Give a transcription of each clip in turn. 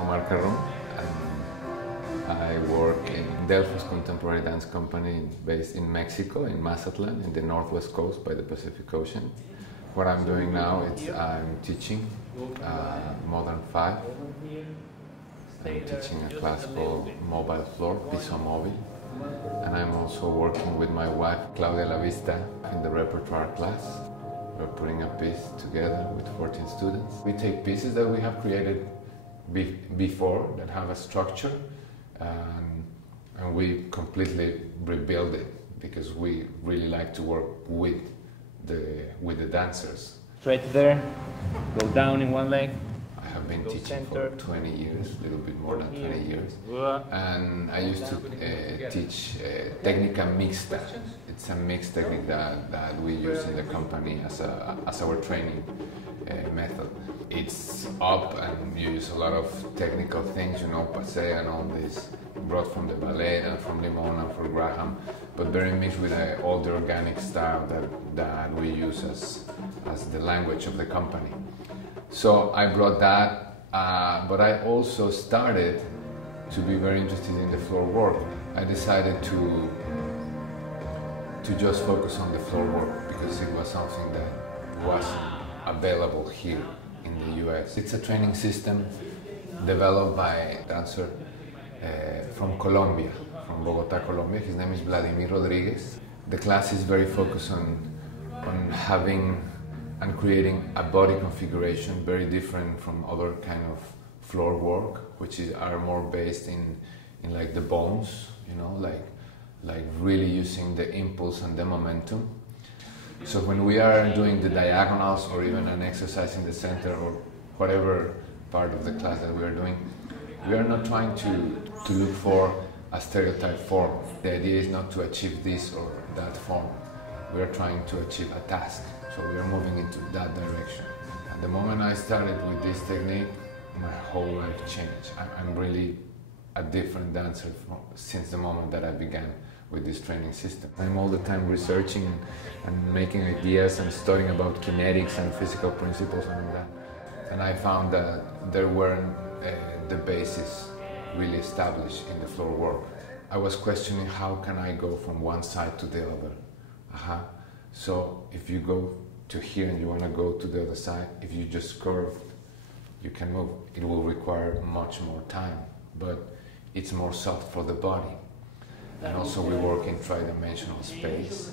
Omar Carrum, and I work in Delphi's contemporary dance company based in Mexico, in Mazatlan, in the northwest coast by the Pacific Ocean. What I'm doing now is I'm teaching Modern 5. I'm teaching a class called Mobile Floor, Piso Móvil, and I'm also working with my wife, Claudia La Vista, in the repertoire class. We're putting a piece together with 14 students. We take pieces that we have created before that have a structure, and we completely rebuild it because we really like to work with the dancers. Straight there, go down in one leg. I have been teaching for 20 years, a little bit more than 20 years, and I used to teach técnica mixta. It's a mixed technique that we use in the company as our training method. It's up and you use a lot of technical things, you know, passe and all this, brought from the ballet and from Limon and from Graham, but very mixed with all the organic style that we use as the language of the company. So I brought that, but I also started to be very interested in the floor work. I decided to just focus on the floor work because it was something that wasn't available here in the US. It's a training system developed by a dancer from Colombia, from Bogotá, Colombia. His name is Vladimir Rodriguez. The class is very focused on having and creating a body configuration very different from other kind of floor work, which are more based in like the bones, you know, like really using the impulse and the momentum. So when we are doing the diagonals or even an exercise in the center or whatever part of the class that we are doing, we are not trying to look for a stereotype form. The idea is not to achieve this or that form. We are trying to achieve a task. So we are moving into that direction. At the moment I started with this technique, my whole life changed. I'm really a different dancer since the moment that I began with this training system. I'm all the time researching and making ideas and studying about kinetics and physical principles and all that. And I found that there weren't the basis really established in the floor work. I was questioning how can I go from one side to the other. So if you go to here and you want to go to the other side, if you just curve, you can move. It will require much more time, but it's more soft for the body. And also we work in tri-dimensional space.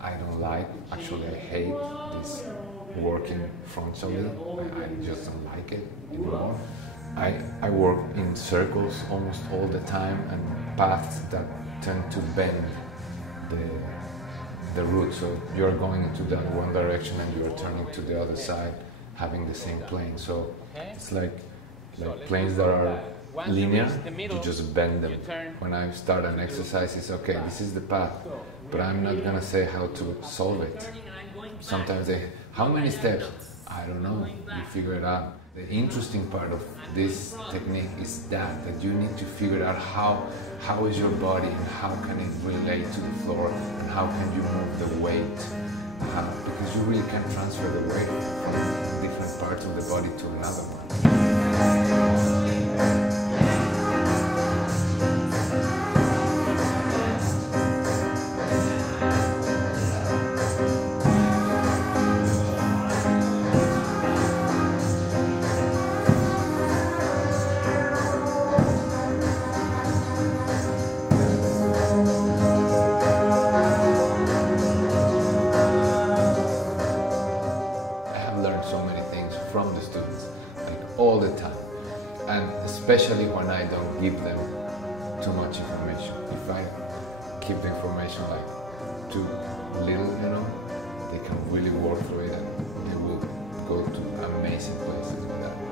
I don't like, actually I hate this working frontally. I just don't like it anymore. I work in circles almost all the time and paths that tend to bend the route. So you're going into that one direction and you're turning to the other side, having the same plane. So it's like planes that are linear, you just bend them. When I start an exercise, it's okay, this is the path, but I'm not gonna say how to solve it. Sometimes how many steps? I don't know, you figure it out. The interesting part of this technique is that you need to figure out how is your body and how can it relate to the floor and how can you move the weight, because you really can transfer the weight from different parts of the body to another one. From the students, like all the time, and especially when I don't give them too much information. If I keep the information like too little, you know, they can really work through it and they will go amazing places with that.